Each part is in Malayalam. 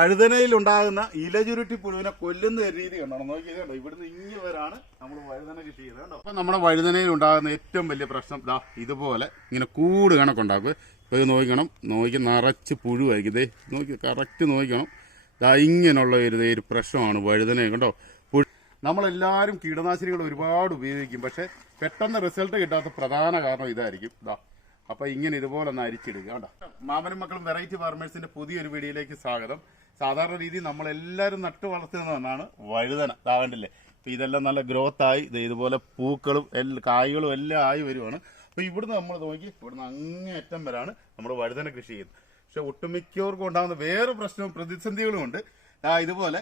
വഴുതനയിൽ ഉണ്ടാകുന്ന ഇലചുരുട്ടി പുഴുവിനെ കൊല്ലുന്ന രീതി കണ്ടോ? നോക്കി കണ്ടോ? ഇവിടുന്ന് ഇങ്ങനെ വരാണ് നമ്മൾ വഴുതന കൃഷി ചെയ്തത് കണ്ടോ? അപ്പൊ നമ്മുടെ വഴുതനയിൽ ഉണ്ടാകുന്ന ഏറ്റവും വലിയ പ്രശ്നം ദാ ഇതുപോലെ ഇങ്ങനെ കൂട് കണക്കുണ്ടാക്കും. ഇപ്പൊ ഇത് നോക്കണം. നോക്കി നിറച്ച് പുഴുവായിരിക്കും. ദേ നോക്കി കറക്റ്റ് നോക്കണം. ദാ ഇങ്ങനെയുള്ള ഒരു ഒരു പ്രശ്നമാണ് വഴുതന കണ്ടോ? നമ്മളെല്ലാവരും കീടനാശിനികൾ ഒരുപാട് ഉപയോഗിക്കും. പക്ഷെ പെട്ടെന്ന് റിസൾട്ട് കിട്ടാത്ത പ്രധാന കാരണം ഇതായിരിക്കും. ദാ അപ്പൊ ഇങ്ങനെ ഇതുപോലെ ഒന്ന് അരിച്ചിടുക മാമനും മക്കളും വെറൈറ്റി ഫാർമേഴ്സിന്റെ പുതിയൊരു വീഡിയോയിലേക്ക് സ്വാഗതം. സാധാരണ രീതി നമ്മൾ എല്ലാവരും നട്ടു വളർത്തുന്നതാണ് വഴുതന. താകണ്ടില്ലേ അപ്പൊ ഇതെല്ലാം നല്ല ഗ്രോത്ത് ആയി. ഇതുപോലെ പൂക്കളും എല്ലാ കായ്കളും എല്ലാം ആയി വരുവാണ്. അപ്പൊ ഇവിടുന്ന് നമ്മൾ നോക്കി ഇവിടുന്ന് അങ്ങേയറ്റം വരാണ് നമ്മൾ വഴുതന കൃഷി ചെയ്യുന്നത്. പക്ഷെ ഒട്ടുമിക്കവർക്കും ഉണ്ടാകുന്ന വേറെ പ്രശ്നവും പ്രതിസന്ധികളും ഉണ്ട്. ആ ഇതുപോലെ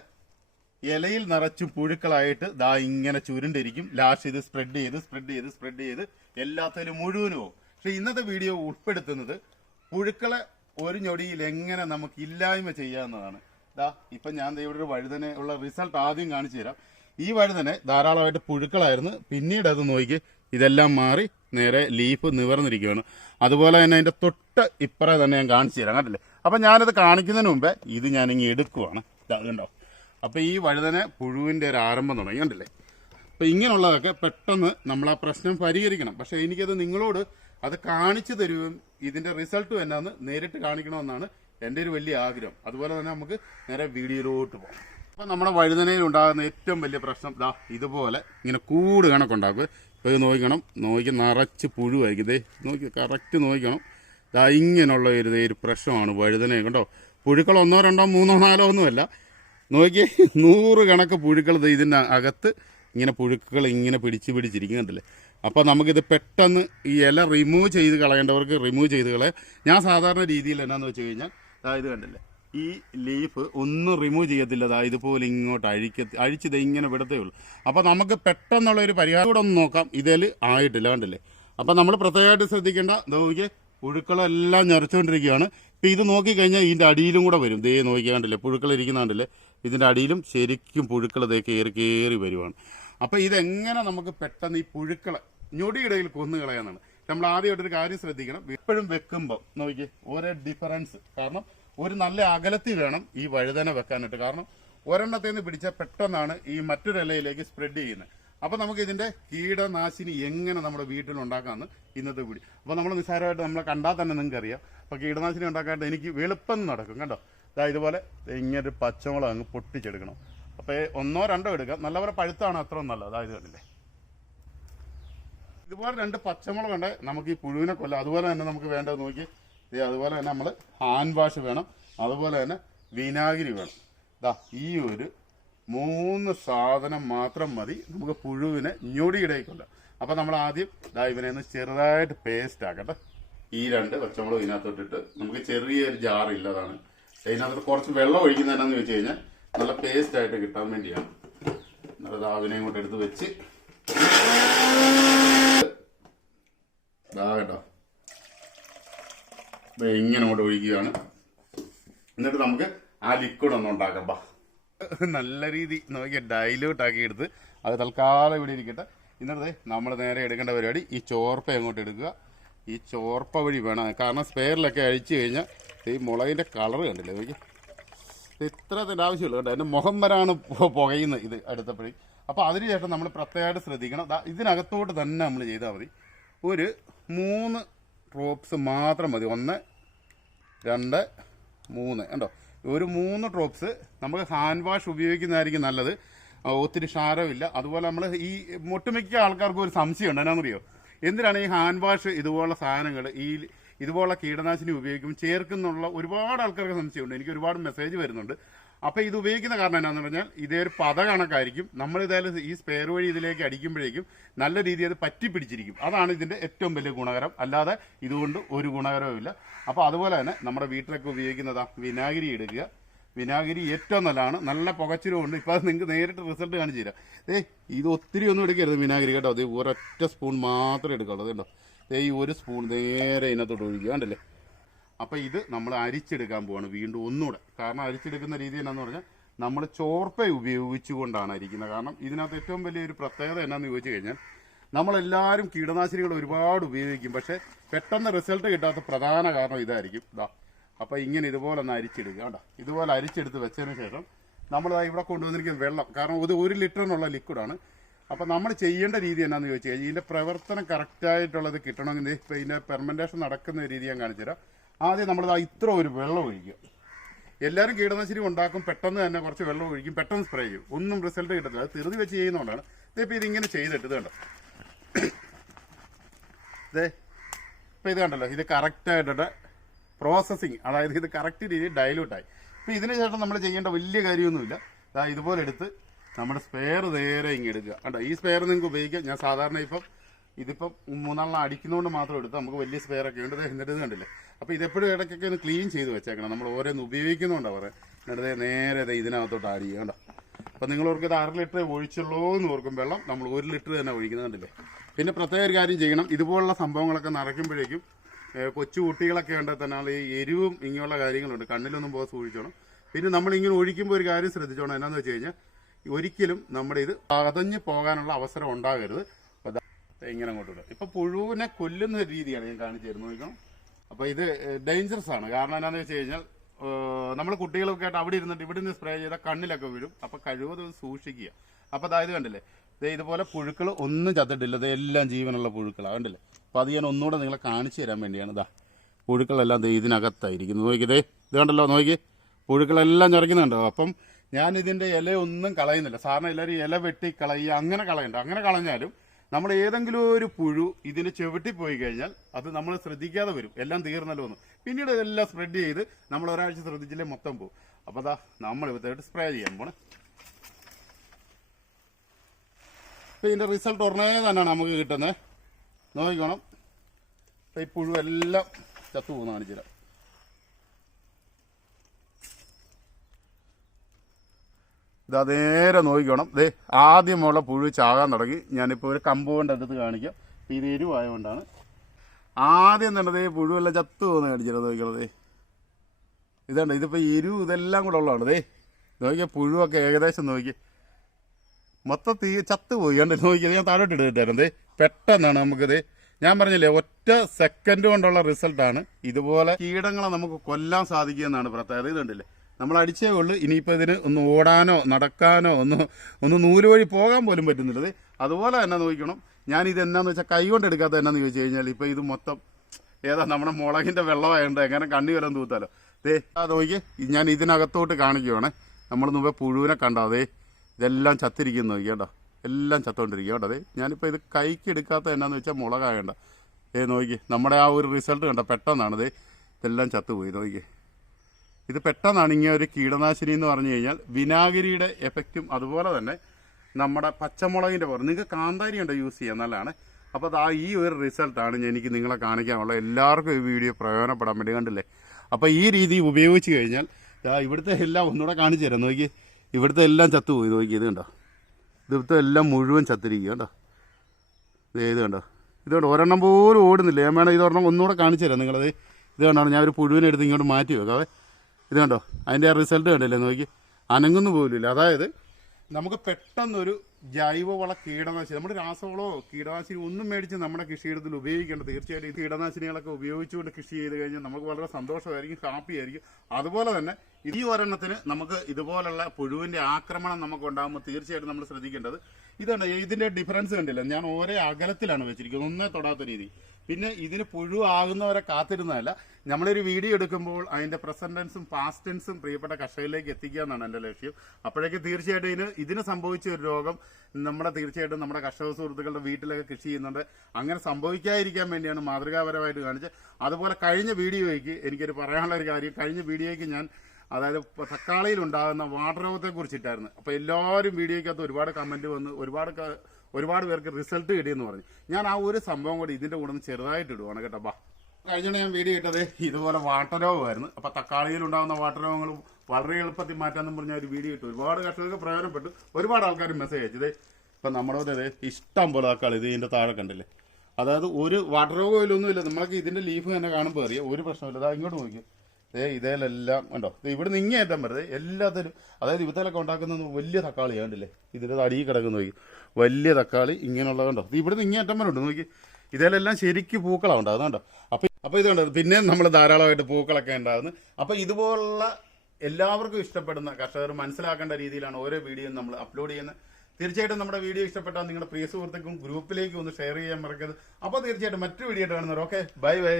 ഇലയിൽ നിറച്ചും പുഴുക്കളായിട്ട് ദാ ഇങ്ങനെ ചുരുണ്ടിരിക്കും. ലാസ്റ്റ് ഇത് സ്പ്രെഡ് ചെയ്ത് സ്പ്രെഡ് ചെയ്ത് സ്പ്രെഡ് ചെയ്ത് എല്ലാത്തിലും മുഴുവനും പോകും പക്ഷെ ഇന്നത്തെ വീഡിയോ ഉൾപ്പെടുത്തുന്നത് പുഴുക്കളെ ഒരു ഞൊടിയിൽ എങ്ങനെ നമുക്ക് ഇല്ലായ്മ ചെയ്യാവുന്നതാണ്. ദാ ഇപ്പം ഞാൻ ഇവിടെ ഒരു വഴുതനെ ഉള്ള റിസൾട്ട് ആദ്യം കാണിച്ചു തരാം. ഈ വഴുതനെ ധാരാളമായിട്ട് പുഴുക്കളായിരുന്നു. പിന്നീട് അത് നോക്കി ഇതെല്ലാം മാറി നേരെ ലീഫ് നിവർന്നിരിക്കുകയാണ്. അതുപോലെ തന്നെ അതിന്റെ തൊട്ട് ഇപ്പറേ തന്നെ ഞാൻ കാണിച്ചു തരാം. കണ്ടില്ലേ? അപ്പം ഞാനത് കാണിക്കുന്നതിന് മുമ്പേ ഇത് ഞാനിങ്ങ് എടുക്കുവാണ്. ദാ ഇതുണ്ടോ അപ്പൊ ഈ വഴുതനെ പുഴുവിന്റെ ഒരു ആരംഭം തുടങ്ങി. കണ്ടില്ലേ? അപ്പോൾ ഇങ്ങനെയുള്ളതൊക്കെ പെട്ടെന്ന് നമ്മൾ ആ പ്രശ്നം പരിഹരിക്കണം. പക്ഷേ എനിക്കത് നിങ്ങളോട് അത് കാണിച്ചു തരുകയും ഇതിന്റെ റിസൾട്ട് എന്നാന്ന് നേരിട്ട് കാണിക്കണമെന്നാണ് എന്റെ ഒരു വലിയ ആഗ്രഹം. അതുപോലെ തന്നെ നമുക്ക് നേരെ വീഡിയോയിലോട്ട് പോകാം. അപ്പൊ നമ്മുടെ വഴുതനയിൽ ഉണ്ടാകുന്ന ഏറ്റവും വലിയ പ്രശ്നം ഇതാ ഇതുപോലെ ഇങ്ങനെ കൂട് കണക്കുണ്ടാക്കുക. ഇപ്പൊ ഇത് നോക്കണം. നോക്കി നിറച്ച് പുഴുവായിരിക്കും. ഇതേ നോക്കി കറക്റ്റ് നോക്കണം. ഇതാ ഇങ്ങനെയുള്ള ഒരു ഇതേ ഒരു പ്രശ്നമാണ് വഴുതന കണ്ടോ? പുഴുക്കൾ ഒന്നോ രണ്ടോ മൂന്നോ നാലോ ഒന്നുമല്ല. നോക്കി നൂറ് കണക്ക് പുഴുക്കൾ ഇതിന്റെ അകത്ത് ഇങ്ങനെ പുഴുക്കൾ ഇങ്ങനെ പിടിച്ച് പിടിച്ചിരിക്കുന്നുണ്ടല്ലേ? അപ്പോൾ നമുക്കിത് പെട്ടെന്ന് ഈ ഇല റിമൂവ് ചെയ്ത് കളയേണ്ടവർക്ക് റിമൂവ് ചെയ്ത് കളയാം. ഞാൻ സാധാരണ രീതിയിൽ എന്നാന്ന് വെച്ച് കഴിഞ്ഞാൽ ഇത് കണ്ടില്ലേ? ഈ ലീഫ് ഒന്നും റിമൂവ് ചെയ്യത്തില്ല. ദാ ഇതുപോലെ ഇങ്ങോട്ട് അഴിക്ക അഴിച്ചത് ഇങ്ങനെ വിടത്തേ ഉള്ളൂ. അപ്പോൾ നമുക്ക് പെട്ടെന്നുള്ള ഒരു പരിഹാരം കൂടെ ഒന്ന് നോക്കാം. ഇതിൽ ആയിട്ടില്ല കണ്ടില്ലേ? അപ്പോൾ നമ്മൾ പ്രത്യേകമായിട്ട് ശ്രദ്ധിക്കേണ്ട നോക്കിയേ പുഴുക്കളെല്ലാം ഞരച്ചുകൊണ്ടിരിക്കുകയാണ്. ഇപ്പം ഇത് നോക്കിക്കഴിഞ്ഞാൽ ഇതിന്റെ അടിയിലും കൂടെ വരും. ദേ നോക്കിയാണ്ടില്ലേ പുഴുക്കൾ ഇരിക്കുന്നുണ്ടല്ലേ ഇതിന്റെ അടിയിലും ശരിക്കും പുഴുക്കൾ ദേ കയറി കയറി വരുവാണ്. അപ്പോൾ ഇതെങ്ങനെ നമുക്ക് പെട്ടെന്ന് ഈ പുഴുക്കളെ ഞൊടിയിടയിൽ കൊന്നു കളയാന്നാണ്. നമ്മൾ ആദ്യമായിട്ടൊരു കാര്യം ശ്രദ്ധിക്കണം. എപ്പോഴും വെക്കുമ്പോൾ നോക്കിയേ ഒരേ ഡിഫറൻസ് കാരണം ഒരു നല്ല അകലത്തിൽ വേണം ഈ വഴുതന വെക്കാനായിട്ട്. കാരണം ഒരെണ്ണത്തിൽ നിന്ന് പിടിച്ചാൽ പെട്ടെന്നാണ് ഈ മറ്റൊരലയിലേക്ക് സ്പ്രെഡ് ചെയ്യുന്നത്. അപ്പൊ നമുക്ക് ഇതിന്റെ കീടനാശിനി എങ്ങനെ നമ്മുടെ വീട്ടിൽ ഉണ്ടാക്കാമെന്ന് ഇന്നത്തെ കൂടി അപ്പൊ നമ്മൾ നിസ്സാരമായിട്ട് നമ്മളെ കണ്ടാൽ തന്നെ നിങ്ങൾക്ക് അറിയാം അപ്പൊ കീടനാശിനി ഉണ്ടാക്കാനായിട്ട് എനിക്ക് വെളുപ്പം നടക്കും കണ്ടോ? ഇതാ ഇതുപോലെ ഇങ്ങനെ ഒരു പച്ചമുളക് അങ്ങ് പൊട്ടിച്ചെടുക്കണം. അപ്പൊ ഒന്നോ രണ്ടോ എടുക്കാം നല്ലപോലെ പഴുത്താണ് അത്ര നല്ലത്. അതായത് കണ്ടില്ലേ? ഇതുപോലെ രണ്ട് പച്ചമുളക് ഉണ്ട്. നമുക്ക് ഈ പുഴുവിനെ കൊല്ലാം. അതുപോലെ തന്നെ നമുക്ക് വേണ്ടത് നോക്കി. അതുപോലെ തന്നെ നമ്മൾ ഹാൻഡ് വാഷ് വേണം. അതുപോലെ തന്നെ വിനാഗിരി വേണം. ദാ ഈ ഒരു മൂന്ന് സാധനം മാത്രം മതി. നമുക്ക് പുഴുവിനെ ഞൊടിയിടയിൽ കൊല്ലാം. അപ്പൊ നമ്മൾ ആദ്യം ദാ ഇവനെ ഒന്ന് ചെറുതായിട്ട് പേസ്റ്റ് ആക്കട്ടെ. ഈ രണ്ട് പച്ചമുളക് ഇതിനകത്തോട്ടിട്ട് നമുക്ക് ചെറിയൊരു ജാറില്ലതാണ് ഇതിനകത്ത് കുറച്ച് വെള്ളം ഒഴിക്കുന്നതെന്നു വെച്ച് കഴിഞ്ഞാൽ നല്ല പേസ്റ്റ് ആയിട്ട് കിട്ടാൻ വേണ്ടിയാണ്. നല്ല ദാ കൂടെ എടുത്ത് വെച്ച്. കേട്ടോ. ഇങ്ങനെ അങ്ങോട്ട് ഒഴിക്കുകയാണ്. എന്നിട്ട് നമുക്ക് ആ ലിക്വിഡ് ഒന്ന് ഉണ്ടാക്കാം ബാ. നല്ല രീതി. നോക്കി ഡൈലൂട്ട് ആക്കി എടുത്ത്. അത് തൽക്കാലം ഇവിടെ ഇരിക്കട്ടെ. ഇന്നത്തെ നമ്മൾ നേരെ എടുക്കേണ്ട പരിപാടി ഈ ചോർപ്പ അങ്ങോട്ട് എടുക്കുക. ഈ ചോർപ്പ വഴി വേണം. കാരണം സ്പെയറിലൊക്കെ അഴിച്ചു കഴിഞ്ഞാൽ ഈ മുളകിന്റെ കളർ കണ്ടില്ലേ നോക്കി ഇത്ര തന്നെ ആവശ്യമുള്ളൂ. കേട്ടോ എന്റെ മുഖം വരാണ് പുകയുന്നത് ഇത് അടുത്തപ്പോഴേ. അപ്പോൾ അതിനുശേഷം നമ്മൾ പ്രത്യേകമായിട്ട് ശ്രദ്ധിക്കണം. ഇതിനകത്തോട്ട് തന്നെ നമ്മൾ ചെയ്താൽ മതി. ഒരു മൂന്ന് ഡ്രോപ്സ് മാത്രം മതി. ഒന്ന് രണ്ട് മൂന്ന്. കണ്ടോ? ഒരു മൂന്ന് ഡ്രോപ്സ് നമുക്ക് ഹാൻഡ് വാഷ് ഉപയോഗിക്കുന്നതായിരിക്കും നല്ലത്. ഒത്തിരി ക്ഷാരമില്ല. അതുപോലെ നമ്മൾ ഈ ഒട്ടുമിക്ക ആൾക്കാർക്കും ഒരു സംശയമുണ്ട്. എന്നാണെന്നറിയോ? എന്തിനാണ് ഈ ഹാൻഡ് വാഷ് ഇതുപോലുള്ള സാധനങ്ങൾ ഈ ഇതുപോലുള്ള കീടനാശിനി ഉപയോഗിക്കും ചേർക്കുന്നുള്ള ഒരുപാട് ആൾക്കാർക്ക് സംശയമുണ്ട്. എനിക്ക് ഒരുപാട് മെസ്സേജ് വരുന്നുണ്ട്. അപ്പോൾ ഇത് ഉപയോഗിക്കുന്ന കാരണം എന്താണെന്ന് പറഞ്ഞാൽ ഇതേ ഒരു പത കണക്കായിരിക്കും. നമ്മൾ ഇതായാലും ഈ സ്പെയർ വഴി ഇതിലേക്ക് അടിക്കുമ്പോഴേക്കും നല്ല രീതിയിൽ അത് പറ്റിപ്പിടിച്ചിരിക്കും. അതാണ് ഇതിന്റെ ഏറ്റവും വലിയ ഗുണകരം. അല്ലാതെ ഇതുകൊണ്ട് ഒരു ഗുണകരവും ഇല്ല. അപ്പോൾ അതുപോലെ തന്നെ നമ്മുടെ വീട്ടിലൊക്കെ ഉപയോഗിക്കുന്നതാ വിനാഗിരി എടുക്കുക വിനാഗിരി ഏറ്റവും നല്ലതാണ്. നല്ല പുകച്ചിലുണ്ട് ഇപ്പോൾ അത് നിങ്ങൾക്ക് നേരിട്ട് റിസൾട്ട് കാണിച്ചു തരാം ഏ ഇത് ഒത്തിരി ഒന്നും എടുക്കരുത് വിനാഗിരി കേട്ടോ. അത് ഒരൊറ്റ സ്പൂൺ മാത്രമേ എടുക്കുള്ളൂ അതുണ്ടോ ഈ ഒരു സ്പൂൺ നേരെ ഇതിനകത്തോട്ട് ഒഴിക്കുക കണ്ടല്ലേ? അപ്പോൾ ഇത് നമ്മൾ അരിച്ചെടുക്കാൻ പോവാണ് വീണ്ടും ഒന്നുകൂടെ. കാരണം അരിച്ചെടുക്കുന്ന രീതി എന്നാന്ന് പറഞ്ഞാൽ നമ്മൾ ചോർപ്പ ഉപയോഗിച്ചുകൊണ്ടാണ് അരിക്കുന്നത്. കാരണം ഇതിനകത്ത് ഏറ്റവും വലിയൊരു പ്രത്യേകത എന്നാന്ന് ചോദിച്ചു കഴിഞ്ഞാൽ നമ്മളെല്ലാവരും കീടനാശിനികൾ ഒരുപാട് ഉപയോഗിക്കും. പക്ഷേ പെട്ടെന്ന് റിസൾട്ട് കിട്ടാത്ത പ്രധാന കാരണം ഇതായിരിക്കും. ഇതാ അപ്പോൾ ഇങ്ങനെ ഇതുപോലെ ഒന്ന് അരിച്ചെടുക്കുക കേട്ടോ ഇതുപോലെ അരിച്ചെടുത്ത് വെച്ചതിന് ശേഷം നമ്മൾ ഇവിടെ കൊണ്ടുവന്നിരിക്കുന്ന വെള്ളം കാരണം ഇത് ഒരു ലിറ്ററിനുള്ള ലിക്വിഡാണ് അപ്പോൾ നമ്മൾ ചെയ്യേണ്ട രീതി എന്നാന്ന് ചോദിച്ചു കഴിഞ്ഞാൽ ഇതിന്റെ പ്രവർത്തനം കറക്റ്റായിട്ടുള്ളത് കിട്ടണമെങ്കിൽ ഇപ്പോൾ ഇതിന്റെ പെർമെന്റേഷൻ നടക്കുന്ന രീതി ഞാൻ കാണിച്ചു തരാം. ആദ്യം നമ്മൾ ഇത്ര ഒരു വെള്ളം ഒഴിക്കും. എല്ലാവരും കീടനാശിനി ഉണ്ടാക്കും പെട്ടെന്ന് തന്നെ കുറച്ച് വെള്ളം ഒഴിക്കും പെട്ടെന്ന് സ്പ്രേ ചെയ്യും. ഒന്നും റിസൾട്ട് കിട്ടത്തില്ല. അത് തിരുതി വെച്ച് ചെയ്യുന്നതുകൊണ്ടാണ്. ഇതിപ്പോൾ ഇതിങ്ങനെ ചെയ്തിട്ട് ഇത് കണ്ടോ? ഇതേ ഇപ്പം ഇത് കണ്ടല്ലോ ഇത് കറക്റ്റായിട്ടുള്ള പ്രോസസ്സിങ് അതായത് ഇത് കറക്റ്റ് രീതിയിൽ ഡയലൂട്ടായി ഇപ്പൊ ഇതിന് ശേഷം നമ്മൾ ചെയ്യേണ്ട വലിയ കാര്യമൊന്നുമില്ല. ഇതാ ഇതുപോലെ എടുത്ത് നമ്മുടെ സ്പെയർ നേരെ ഇങ്ങ് എടുക്കുക. കണ്ടോ? ഈ സ്പെയർ നിങ്ങൾക്ക് ഉപയോഗിക്കാം. ഞാൻ സാധാരണ ഇപ്പം ഇതിപ്പം മൂന്നാളെ അടിക്കുന്നതുകൊണ്ട് മാത്രം എടുത്ത് നമുക്ക് വലിയ സ്പെയർ ഒക്കെ ഉണ്ട്. എന്നിട്ട് ഇത് കണ്ടില്ലേ? അപ്പോൾ ഇതെപ്പോഴും ഇടയ്ക്കൊക്കെ ഒന്ന് ക്ലീൻ ചെയ്ത് വെച്ചേക്കണം. നമ്മൾ ഓരോന്ന് ഉപയോഗിക്കുന്നുണ്ടോ പറയാം എന്നിട്ട് നേരെ ഇതിനകത്തോട്ട് ആഡ് ചെയ്യുക. കണ്ടോ? അപ്പം നിങ്ങൾ ഓർക്ക് ഇത് അര ലിറ്റർ ഒഴിച്ചുള്ളൂ എന്ന് ഓർക്കും വെള്ളം. നമ്മൾ ഒരു ലിറ്റർ തന്നെ ഒഴിക്കുന്നത് കണ്ടില്ലേ? പിന്നെ പ്രത്യേക ഒരു കാര്യം ചെയ്യണം. ഇതുപോലുള്ള സംഭവങ്ങളൊക്കെ നിറയ്ക്കുമ്പോഴേക്കും കൊച്ചു കുട്ടികളൊക്കെ ഉണ്ടെങ്കിൽ തന്നെ ഈ എരിവും ഇങ്ങനെയുള്ള കാര്യങ്ങളുണ്ട്. കണ്ണിലൊന്നും പോകാൻ സൂക്ഷിച്ചോണം. പിന്നെ നമ്മൾ ഇങ്ങനെ ഒഴിക്കുമ്പോൾ ഒരു കാര്യം ശ്രദ്ധിച്ചോണം. എന്നാന്ന് വെച്ച് കഴിഞ്ഞാൽ ഒരിക്കലും നമ്മുടെ ഇത് അതഞ്ഞു പോകാനുള്ള അവസരം ഉണ്ടാകരുത്. ഇങ്ങനെ അങ്ങോട്ട് വിടും ഇപ്പൊ പുഴുവിനെ കൊല്ലുന്ന രീതിയാണ് ഞാൻ കാണിച്ചു തരുന്നത് അപ്പൊ ഇത് ഡേഞ്ചറസ് ആണ്. കാരണം എന്താണെന്ന് വെച്ച് കഴിഞ്ഞാൽ നമ്മൾ കുട്ടികളൊക്കെ ആയിട്ട് അവിടെ ഇരുന്നിട്ട് ഇവിടെ നിന്ന് സ്പ്രേ ചെയ്താൽ കണ്ണിലൊക്കെ വീഴും. അപ്പൊ കഴിവതും സൂക്ഷിക്കുക. അപ്പൊ അതായത് കണ്ടില്ലേ? ദേ ഇതുപോലെ പുഴുക്കൾ ഒന്നും ചത്തിട്ടില്ല. ഇതെല്ലാം ജീവനുള്ള പുഴുക്കളാണ് കണ്ടില്ലേ? അപ്പൊ അത് ഞാൻ ഒന്നുകൂടെ നിങ്ങളെ കാണിച്ചു തരാൻ വേണ്ടിയാണ്. ഇതാ പുഴുക്കളെല്ലാം ഇതിനകത്തായിരിക്കുന്നത് നോക്കി ദേ ഇത് കണ്ടല്ലോ? നോക്കി. പുഴുക്കളെല്ലാം ചുരക്കുന്നുണ്ടോ അപ്പം ഞാൻ ഇതിന്റെ ഇല ഒന്നും കളയുന്നില്ല. സാറിന് എല്ലാവരും ഇല വെട്ടി കളയുക അങ്ങനെ കളയണ്ട. അങ്ങനെ കളഞ്ഞാലും നമ്മൾ ഏതെങ്കിലും ഒരു പുഴു ഇതിന് ചെവിട്ടി പോയി കഴിഞ്ഞാൽ അത് നമ്മൾ ശ്രദ്ധിക്കാതെ വരും. എല്ലാം തീർന്നല്ലോ എന്ന്. പിന്നീട് ഇതെല്ലാം സ്പ്രെഡ് ചെയ്ത് നമ്മൾ ഒരാഴ്ച ശ്രദ്ധിച്ചില്ലേ മൊത്തം പോകും. അപ്പോൾ അതാ നമ്മൾ ഇവിടുത്തെ സ്പ്രേ ചെയ്യാൻ പോണേ. ഇതിന്റെ റിസൾട്ട് ഉടനെ തന്നെയാണ് നമുക്ക് കിട്ടുന്നത്. നോക്കിക്കോണം. ഈ പുഴു എല്ലാം ചത്തു പോകുന്ന കാണിച്ചു തരാം ഇതാ നേരെ നോക്കിക്കോണം. ദേ ആദ്യമുള്ള പുഴു ചാകാൻ തുടങ്ങി. ഞാനിപ്പോൾ ഒരു കമ്പൗണ്ട് എടുത്ത് കാണിക്കാം. ഇപ്പം ഇത് എരിവായതുകൊണ്ടാണ് ആദ്യം തന്നെ ദേ പുഴുവെല്ലാം ചത്തു പോകുന്ന കാണിച്ചത് നോക്കിക്കോളേ ഇതാണ് ഇതിപ്പോൾ എരിവ് ഇതെല്ലാം കൂടെ ഉള്ളതാണ്. ദേ നോക്കിയാൽ പുഴുവൊക്കെ ഏകദേശം നോക്കി. മൊത്തം തീ ചത്തുപോയി കണ്ട്? നോക്കിയത് ഞാൻ താഴോട്ട് ഇട്ടിട്ടായിരുന്നു ദേ പെട്ടെന്നാണ് നമുക്കിത് ഞാൻ പറഞ്ഞില്ലേ ഒറ്റ സെക്കൻഡ് കൊണ്ടുള്ള റിസൾട്ടാണ് ഇതുപോലെ കീടങ്ങളെ നമുക്ക് കൊല്ലാൻ സാധിക്കുമെന്നാണ് പ്രത്യേകത. ഇത് കണ്ടില്ലേ? നമ്മൾ അടിച്ചേ ഉള്ളൂ. ഇനിയിപ്പോൾ ഇതിന് ഒന്ന് ഓടാനോ നടക്കാനോ ഒന്ന് ഒന്ന് നൂൽ വഴി പോകാൻ പോലും പറ്റുന്നില്ല. അതുപോലെ തന്നെ നോക്കണം ഞാൻ ഇത് എന്നാന്ന് വെച്ചാൽ കൈ കൊണ്ട് എടുക്കാത്ത എന്നാന്ന് ചോദിച്ചു കഴിഞ്ഞാൽ ഇപ്പോൾ ഇത് മൊത്തം ഏതാ നമ്മുടെ മുളകിന്റെ വെള്ളമായുണ്ട് എങ്ങനെ കണ്ണി വരാൻ തൂത്താലോ? ദേ ആ നോക്കി ഞാൻ ഇതിനകത്തോട്ട് കാണിക്കുവാണേ. നമ്മൾ മുമ്പേ പുഴുവിനെ കണ്ടോ അതേ ഇതെല്ലാം ചത്തിരിക്കുന്നു നോക്കി കേട്ടോ എല്ലാം ചത്തോണ്ടിരിക്കുക കേട്ടോ അതെ ഞാനിപ്പോൾ ഇത് കൈക്ക് എടുക്കാത്ത എന്നാന്ന് വെച്ചാൽ മുളകായണ്ട. ഏ നോക്കി നമ്മുടെ ആ ഒരു റിസൾട്ട് കണ്ടോ? പെട്ടെന്നാണ് ദേ ഇതെല്ലാം ചത്തുപോയി നോക്കി ഇത് പെട്ടെന്ന് അണുങ്ങിയ ഒരു കീടനാശിനി എന്ന് പറഞ്ഞു കഴിഞ്ഞാൽ വിനാഗിരിയുടെ എഫക്റ്റും അതുപോലെ തന്നെ നമ്മുടെ പച്ചമുളകിന്റെ പുറം നിങ്ങൾക്ക് കാന്താരി ഉണ്ടോ യൂസ് ചെയ്യാൻ? നല്ലതാണ്. അപ്പോൾ അത് ഈ ഒരു റിസൾട്ടാണ് എനിക്ക് നിങ്ങളെ കാണിക്കാനുള്ള എല്ലാവർക്കും ഈ വീഡിയോ പ്രയോജനപ്പെടാൻ വേണ്ടി കണ്ടില്ലേ? അപ്പോൾ ഈ രീതി ഉപയോഗിച്ച് കഴിഞ്ഞാൽ ഇവിടുത്തെ എല്ലാം ഒന്നുകൂടെ കാണിച്ചു തരാം. നോക്കി ഇവിടുത്തെ എല്ലാം ചത്തുപോയി. നോക്കി ഇത് കണ്ടോ? ഇവിടുത്തെ എല്ലാം മുഴുവൻ ചത്തിരിക്കുക കണ്ടോ? ഇത് കണ്ടോ? ഒരെണ്ണം പോലും ഓടുന്നില്ല. ഞാൻ വേണം ഇതൊരെണ്ണം ഒന്നുകൂടെ കാണിച്ചു തരാം നിങ്ങളത്. ഇത് കണ്ടാണ് ഞാൻ ഒരു പുഴുവിനെടുത്ത് ഇങ്ങോട്ട് മാറ്റി വെക്കാവേ ഇത് കണ്ടോ? അതിന്റെ റിസൾട്ട് കണ്ടില്ലേ? നോക്കി. അനങ്ങുന്നു പോലുമില്ല. അതായത് നമുക്ക് പെട്ടെന്നൊരു ജൈവവള കീടനാശിനി നമ്മുടെ രാസവളോ കീടനാശിനി ഒന്നും മേടിച്ച് നമ്മുടെ കൃഷിയിടത്തിൽ ഉപയോഗിക്കേണ്ട തീർച്ചയായിട്ടും ഈ കീടനാശിനികളൊക്കെ ഉപയോഗിച്ചുകൊണ്ട് കൃഷി ചെയ്ത് കഴിഞ്ഞാൽ നമുക്ക് വളരെ സന്തോഷമായിരിക്കും ഹാപ്പി ആയിരിക്കും. അതുപോലെ തന്നെ ഈ ഒരെണ്ണത്തിന് നമുക്ക് ഇതുപോലുള്ള പുഴുവിന്റെ ആക്രമണം നമുക്ക് ഉണ്ടാകുമ്പോൾ തീർച്ചയായിട്ടും നമ്മൾ ശ്രദ്ധിക്കേണ്ടത് ഇതാണ്. ഇതിന്റെ ഡിഫറൻസ് കണ്ടില്ല? ഞാൻ ഒരേ അകലത്തിലാണ് വെച്ചിരിക്കുന്നത്. ഒന്നേ തൊടാത്ത രീതി. പിന്നെ ഇതിന് പുഴു ആകുന്നവരെ കാത്തിരുന്നതല്ല. നമ്മളൊരു വീഡിയോ എടുക്കുമ്പോൾ അതിന്റെ പ്രസന്റൻസും പാസ്റ്റൻസും പ്രിയപ്പെട്ട കർഷകരിലേക്ക് എത്തിക്കുക എന്നാണ് എന്റെ ലക്ഷ്യം. അപ്പോഴേക്ക് തീർച്ചയായിട്ടും ഇതിന് ഇതിന് സംഭവിച്ച ഒരു രോഗം നമ്മുടെ തീർച്ചയായിട്ടും നമ്മുടെ കർഷക സുഹൃത്തുക്കളുടെ വീട്ടിലൊക്കെ കൃഷി ചെയ്യുന്നുണ്ട്. അങ്ങനെ സംഭവിക്കാതിരിക്കാൻ വേണ്ടിയാണ് മാതൃകാപരമായിട്ട് കാണിച്ചത്. അതുപോലെ കഴിഞ്ഞ വീഡിയോയ്ക്ക് എനിക്കൊരു പറയാനുള്ള ഒരു കാര്യം. കഴിഞ്ഞ വീഡിയോയ്ക്ക് ഞാൻ അതായത് തക്കാളിയിൽ ഉണ്ടാകുന്ന വാട്ടർ രോഗത്തെ കുറിച്ചിട്ടായിരുന്നു അപ്പൊ എല്ലാവരും വീഡിയോയ്ക്കകത്ത് ഒരുപാട് കമന്റ് വന്ന് ഒരുപാട് ഒരുപാട് പേർക്ക് റിസൾട്ട് കിട്ടിയെന്ന് പറഞ്ഞു. ഞാൻ ആ ഒരു സംഭവം കൂടി ഇതിന്റെ കൂടെ ഒന്ന് ചെറുതായിട്ട് ഇടുവാണ് കേട്ടോ. ബാ. കഴിഞ്ഞ ഞാൻ വീഡിയോ ഇട്ടത് ഇതുപോലെ വാട്ടർ രോഗമായിരുന്നു അപ്പൊ തക്കാളിയിൽ ഉണ്ടാകുന്ന വാട്ടർ രോഗങ്ങൾ വളരെ എളുപ്പത്തിൽ മാറ്റാന്ന് പറഞ്ഞ ഒരു വീഡിയോ ഇട്ടു. ഒരുപാട് കർഷകർക്ക് പ്രയോജനപ്പെട്ടു. ഒരുപാട് ആൾക്കാർ മെസ്സേജ് അയച്ചത് ഇപ്പൊ നമ്മുടെ ഇഷ്ടം പോലെ തക്കാളി ഇത് ഇതിന്റെ താഴെ കണ്ടില്ലേ? അതായത് ഒരു വാട്ടർ രോഗമില്ലൊന്നുമില്ല നമുക്ക് ഇതിന്റെ ലീഫ് തന്നെ കാണുമ്പോൾ അറിയാം. ഒരു പ്രശ്നമില്ല അതാ ഇങ്ങോട്ട് നോക്കി ഏ ഇതേലെല്ലാം ഉണ്ടോ ദേ നിന്ന് ഇങ്ങേറ്റം വരുന്നത് എല്ലാത്തിലും അതായത് ഇവത്തേലൊക്കെ ഉണ്ടാക്കുന്ന വലിയ തക്കാളി കണ്ടില്ലേ? ഇതിന്റെ അടിയിൽ കിടക്കുന്ന നോക്കി. വലിയ തക്കാളി ഇങ്ങനെയുള്ള കണ്ടോ? ഇത് ഇവിടുന്ന് ഇങ്ങേറ്റം വരെ നോക്കി. ഇതിലെല്ലാം ശരിക്ക് പൂക്കളാണ് ഉണ്ടാകുന്നത് കണ്ടോ? അപ്പം അപ്പോൾ ഇതുണ്ട് പിന്നെ നമ്മൾ ധാരാളമായിട്ട് പൂക്കളൊക്കെ ഉണ്ടാകുന്നു. അപ്പോൾ ഇതുപോലുള്ള എല്ലാവർക്കും ഇഷ്ടപ്പെടുന്ന കർഷകർ മനസ്സിലാക്കേണ്ട രീതിയിലാണ് ഓരോ വീഡിയോയും നമ്മൾ അപ്ലോഡ് ചെയ്യുന്നത്. തീർച്ചയായിട്ടും നമ്മുടെ വീഡിയോ ഇഷ്ടപ്പെട്ടാൽ നിങ്ങളുടെ പ്രിയ സുഹൃത്തുക്കും ഗ്രൂപ്പിലേക്കും ഒന്ന് ഷെയർ ചെയ്യാൻ മറക്കരുത്. അപ്പോൾ തീർച്ചയായിട്ടും മറ്റു വീഡിയോ ആയിട്ട് കാണുന്നവർ. Okay bye bye